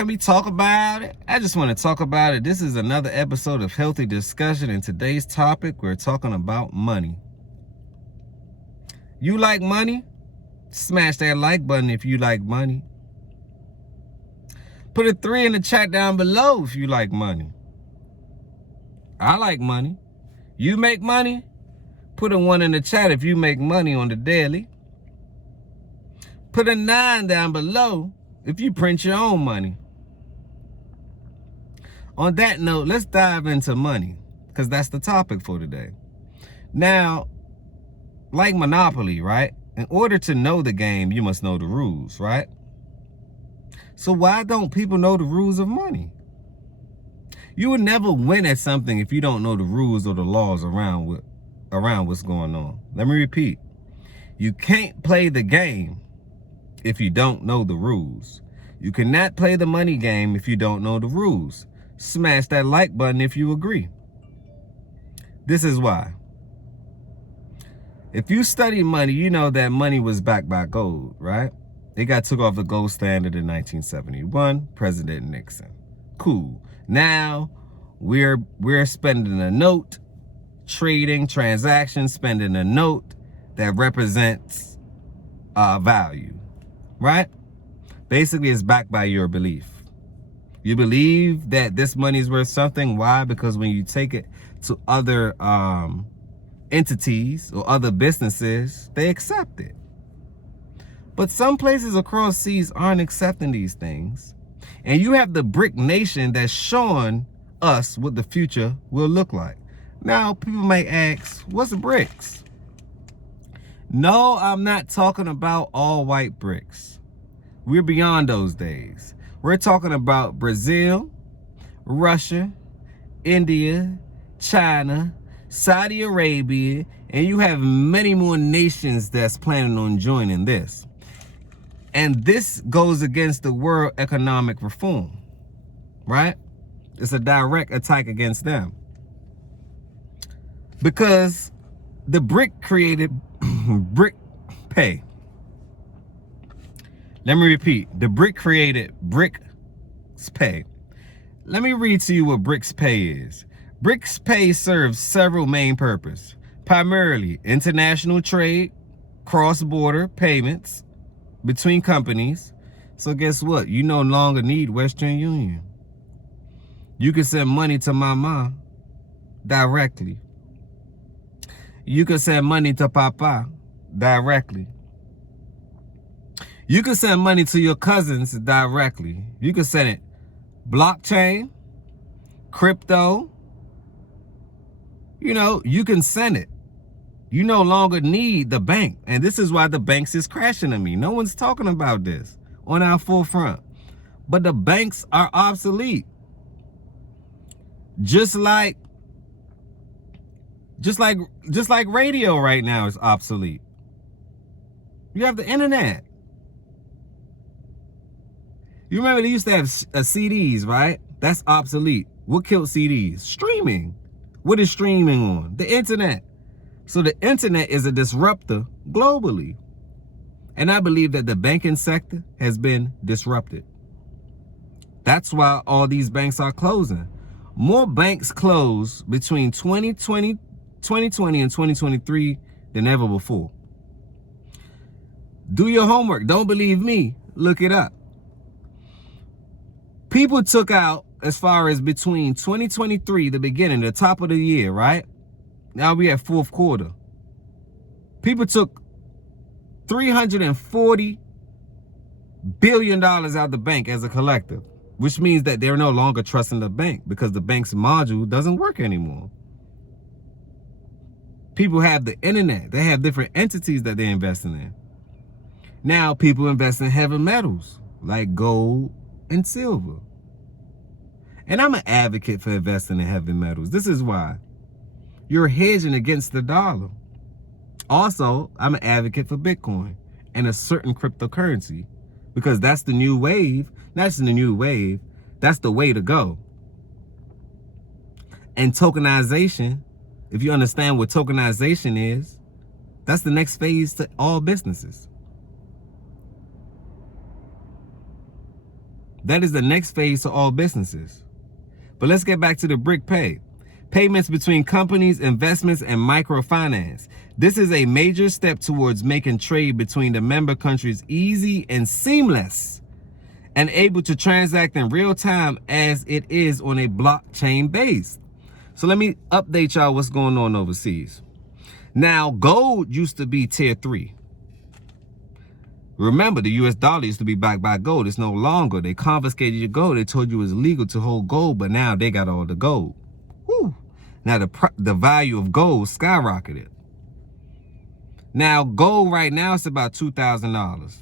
Can we talk about it? I just want to talk about it. This is another episode of Healthy Discussion, and today's topic, we're talking about money. You like money? Smash that like button if you like money. Put a 3 in the chat down below if you like money. I like money. You make money? Put a 1 in the chat if you make money on the daily. Put a 9 down below if you print your own money. On that note, let's dive into money, because that's the topic for today. Now, like Monopoly, right? In order to know the game, you must know the rules, right? So why don't people know the rules of money? You will never win at something if you don't know the rules or the laws around what's going on. Let me repeat. You can't play the game if you don't know the rules. You cannot play the money game if you don't know the rules. Smash that like button if you agree. This is why. If you study money, you know that money was backed by gold, right? It got took off the gold standard in 1971, President Nixon. Cool. Now we're spending a note, trading transactions, spending a note that represents value, right? Basically, it's backed by your belief. You believe that this money is worth something. Why? Because when you take it to other entities or other businesses, they accept it. But some places across seas aren't accepting these things. And you have the BRIC nation that's showing us what the future will look like. Now, people may ask, what's the BRICS? No, I'm not talking about all white BRICS. We're beyond those days. We're talking about Brazil, Russia, India, China, Saudi Arabia, and you have many more nations that's planning on joining this. And this goes against the World Economic Reform, right? It's a direct attack against them. Because the BRIC created BRIC Pay. Let me repeat. The BRIC created BRIC's Pay. Let me read to you what BRIC's Pay is. BRIC's Pay serves several main purposes. Primarily, international trade, cross-border payments between companies. So guess what? You no longer need Western Union. You can send money to mama directly. You can send money to papa directly. You can send money to your cousins directly. You can send it blockchain, crypto. You know, you can send it. You no longer need the bank. And this is why the banks is crashing on me. No one's talking about this on our forefront. But the banks are obsolete. Just like radio right now is obsolete. You have the internet. You remember they used to have CDs, right? That's obsolete. What killed CDs? Streaming. What is streaming on? The internet. So the internet is a disruptor globally. And I believe that the banking sector has been disrupted. That's why all these banks are closing. More banks closed between 2020 and 2023 than ever before. Do your homework. Don't believe me. Look it up. People took out, as far as between 2023, the beginning, the top of the year, right? Now we at fourth quarter. People took $340 billion out of the bank as a collective, which means that they're no longer trusting the bank because the bank's module doesn't work anymore. People have the internet. They have different entities that they're investing in. Now people invest in heavy metals like gold and silver. And I'm an advocate for investing in heavy metals. This is why. You're hedging against the dollar. Also, I'm an advocate for Bitcoin and a certain cryptocurrency because that's the new wave. That's the new wave. That's the way to go. And tokenization, if you understand what tokenization is, that's the next phase to all businesses. That is the next phase to all businesses. But let's get back to the BRIC Pay. Payments between companies, investments, and microfinance. This is a major step towards making trade between the member countries easy and seamless and able to transact in real time as it is on a blockchain base. So let me update y'all what's going on overseas. Now, gold used to be tier 3. Remember, the US dollar used to be backed by gold. It's no longer. They confiscated your gold. They told you it was illegal to hold gold, but now they got all the gold. Whew. Now the value of gold skyrocketed. Now, gold right now is about $2,000.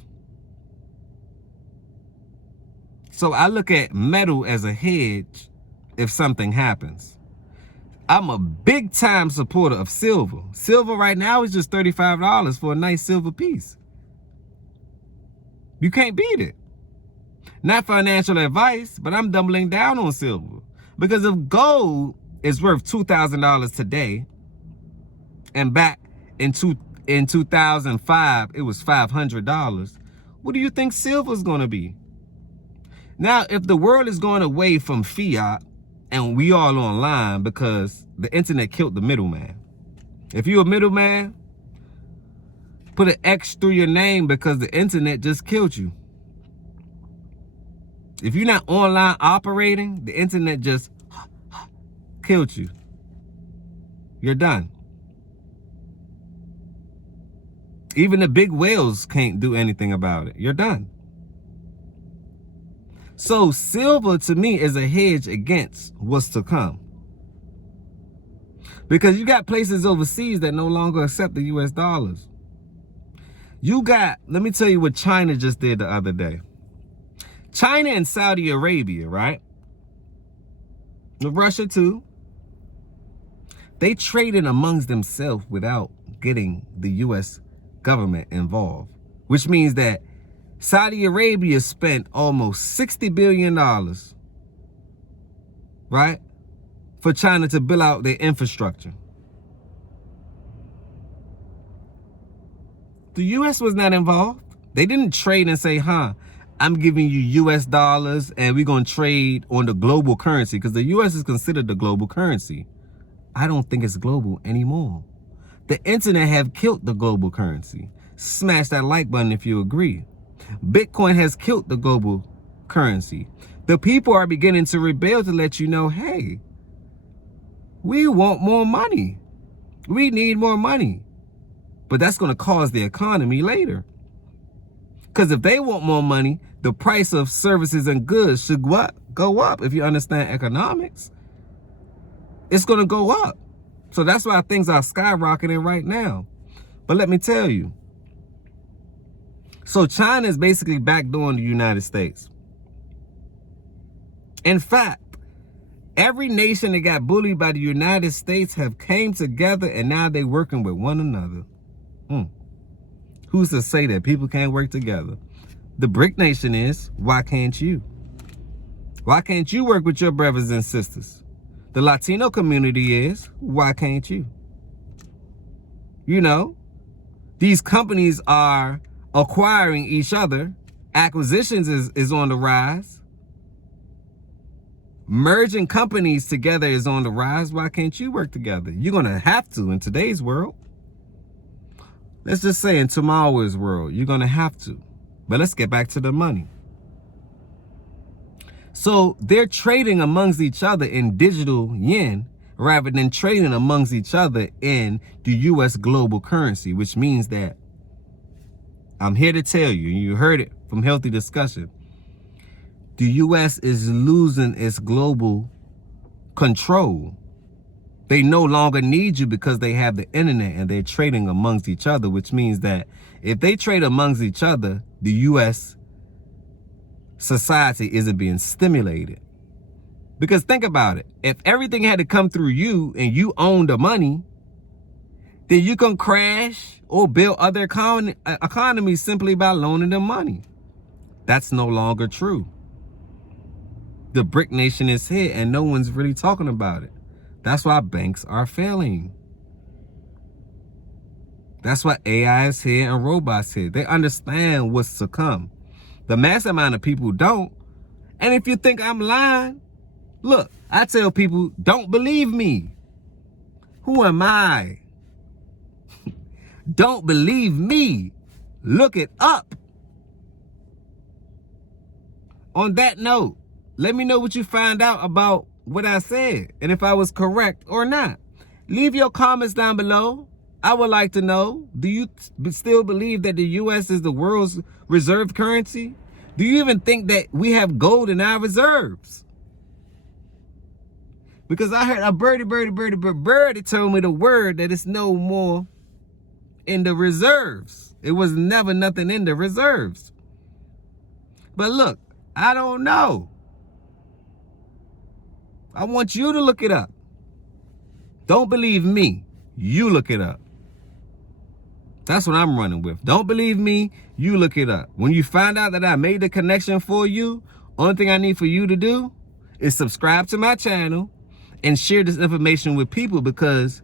So I look at metal as a hedge if something happens. I'm a big time supporter of silver. Silver right now is just $35 for a nice silver piece. You can't beat it. Not financial advice, but I'm doubling down on silver. Because if gold is worth $2,000 today, and back in 2005, it was $500, what do you think silver is going to be? Now, if the world is going away from fiat, and we all online because the internet killed the middleman. If you're a middleman, put an X through your name because the internet just killed you. If you're not online operating, the internet just killed you. You're done. Even the big whales can't do anything about it. You're done. So silver to me is a hedge against what's to come. Because you got places overseas that no longer accept the US dollars. Let me tell you what China just did the other day. China and Saudi Arabia, right? Russia too. They traded amongst themselves without getting the US government involved. Which means that Saudi Arabia spent almost $60 billion, right? For China to build out their infrastructure. The US was not involved. They didn't trade and say, I'm giving you US dollars and we're going to trade on the global currency, because the US is considered the global currency. I don't think it's global anymore. The internet have killed the global currency. Smash that like button if you agree. Bitcoin has killed the global currency. The people are beginning to rebel to let you know, hey, we want more money. We need more money. But that's going to cause the economy later. Because if they want more money, the price of services and goods should go up. If you understand economics, it's going to go up. So that's why things are skyrocketing right now. But let me tell you. So China is basically backdooring the United States. In fact, every nation that got bullied by the United States have came together and now they're working with one another. Who's to say that people can't work together? The BRIC nation is, why can't you? Why can't you work with your brothers and sisters? The Latino community is, why can't you? You know, these companies are acquiring each other. Acquisitions is on the rise. Merging companies together is on the rise. Why can't you work together? You're going to have to in today's world. Let's just say in tomorrow's world, you're going to have to. But let's get back to the money. So they're trading amongst each other in digital yen rather than trading amongst each other in the US global currency, which means that I'm here to tell you, you heard it from Healthy Discussion, the US is losing its global control. They no longer need you because they have the internet and they're trading amongst each other, which means that if they trade amongst each other, the US society isn't being stimulated. Because think about it. If everything had to come through you and you own the money, then you can crash or build other economies simply by loaning them money. That's no longer true. The BRIC nation is here and no one's really talking about it. That's why banks are failing. That's why AI is here and robots here. They understand what's to come. The mass amount of people don't. And if you think I'm lying, look, I tell people, don't believe me. Who am I? Don't believe me. Look it up. On that note, let me know what you find out about what I said and if I was correct or not. Leave your comments down below. I would like to know, do you still believe that the U.S. is the world's reserve currency? Do you even think that we have gold in our reserves? Because I heard a birdie told me the word that it's no more in the reserves. It was never nothing in the reserves. But look, I don't know. I want you to look it up. Don't believe me. You look it up. That's what I'm running with. Don't believe me. You look it up. When you find out that I made the connection for you, only thing I need for you to do is subscribe to my channel and share this information with people, because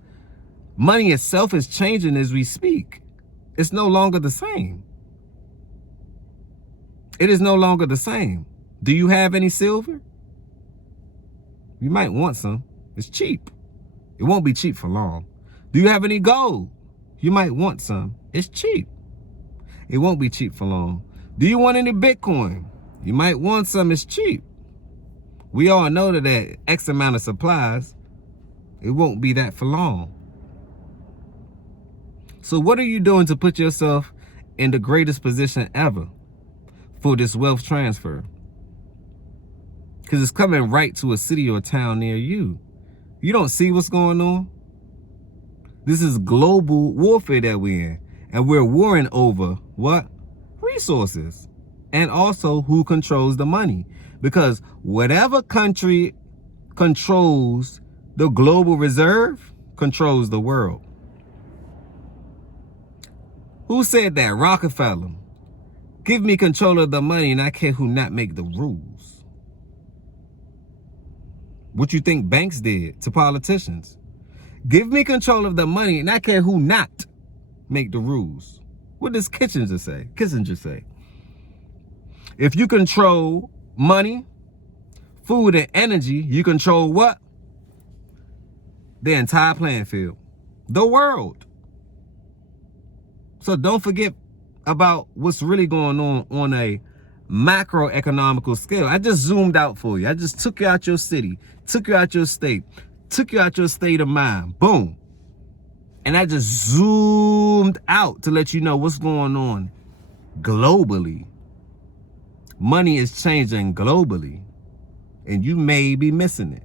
money itself is changing as we speak. It's no longer the same. It is no longer the same. Do you have any silver? You might want some. It's cheap. It won't be cheap for long. Do you have any gold? You might want some. It's cheap. It won't be cheap for long. Do you want any Bitcoin? You might want some. It's cheap. We all know that at X amount of supplies, it won't be that for long. So what are you doing to put yourself in the greatest position ever for this wealth transfer? Because it's coming right to a city or a town near you. You don't see what's going on? This is global warfare that we're in. And we're warring over what? Resources. And also who controls the money. Because whatever country controls the global reserve controls the world. Who said that? Rockefeller. Give me control of the money and I care who not make the rules. What you think banks did to politicians? Give me control of the money and I care who not make the rules. What does Kissinger say? If you control money, food, and energy, you control what? The entire playing field. The world. So don't forget about what's really going on a macroeconomical scale. I just zoomed out for you. I just took you out your city, took you out your state, took you out your state of mind. Boom. And I just zoomed out to let you know what's going on globally. Money is changing globally, and you may be missing it.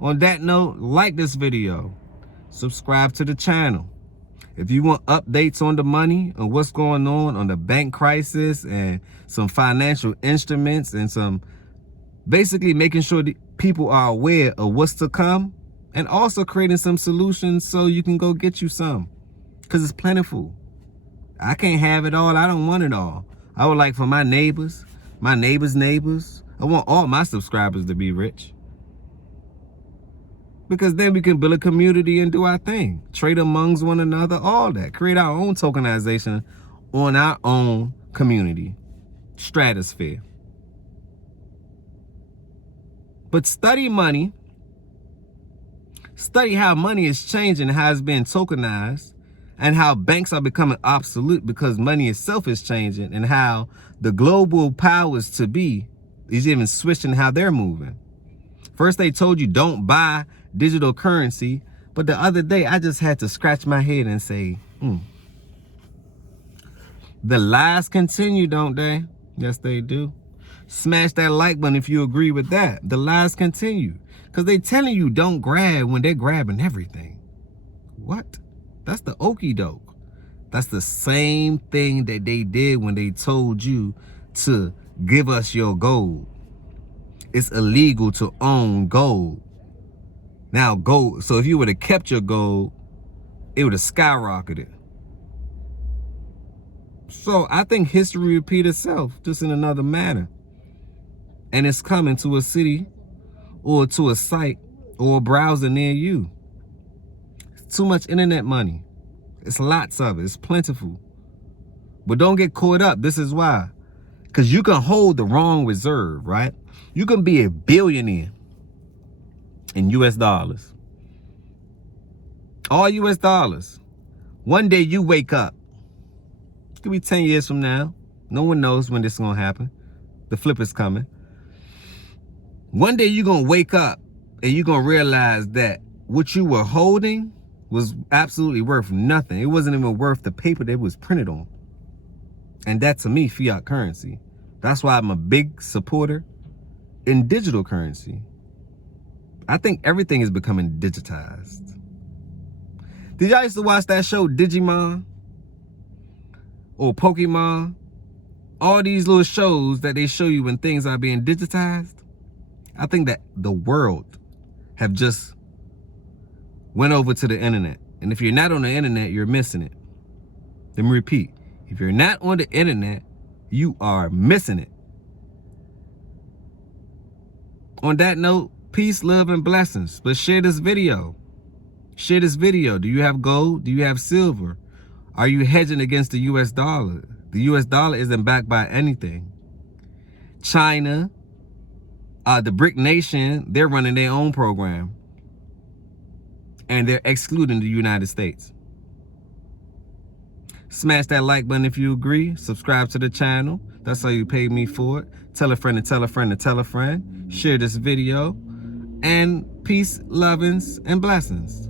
On that note, like this video, subscribe to the channel. If you want updates on the money and what's going on the bank crisis and some financial instruments and some basically making sure that people are aware of what's to come, and also creating some solutions so you can go get you some, because it's plentiful. I can't have it all. I don't want it all. I would like for my neighbors, neighbors, I want all my subscribers to be rich. Because then we can build a community and do our thing. Trade amongst one another, all that. Create our own tokenization on our own community stratosphere. But study money. Study how money is changing, how it's being tokenized, and how banks are becoming obsolete because money itself is changing, and how the global powers to be is even switching how they're moving. First, they told you don't buy digital currency, but the other day I just had to scratch my head and say, The lies continue, don't they? Yes, they do. Smash that like button if you agree with that. The lies continue. Because they telling you don't grab when they're grabbing everything. What? That's the okie doke. That's the same thing that they did when they told you to give us your gold. It's illegal to own gold. Now gold, so if you would have kept your gold, it would have skyrocketed. So I think history repeats itself, just in another manner. And it's coming to a city or to a site or a browser near you. It's too much internet money. It's lots of it. It's plentiful. But don't get caught up. This is why. Because you can hold the wrong reserve, right? You can be a billionaire in US dollars. All US dollars. One day you wake up. It could be 10 years from now. No one knows when this is going to happen. The flip is coming. One day you're going to wake up and you're going to realize that what you were holding was absolutely worth nothing. It wasn't even worth the paper that it was printed on. And that, to me, fiat currency. That's why I'm a big supporter in digital currency. I think everything is becoming digitized. Did y'all used to watch that show Digimon? Or Pokemon? All these little shows that they show you when things are being digitized. I think that the world have just went over to the internet. And if you're not on the internet, you're missing it. Let me repeat. If you're not on the internet, you are missing it. On that note, peace, love, and blessings. But share this video. Share this video. Do you have gold? Do you have silver? Are you hedging against the US dollar? The US dollar isn't backed by anything. China, the BRIC nation, they're running their own program. And they're excluding the United States. Smash that like button if you agree. Subscribe to the channel. That's how you pay me for it. Tell a friend to tell a friend to tell a friend. Share this video. And peace, lovings, and blessings.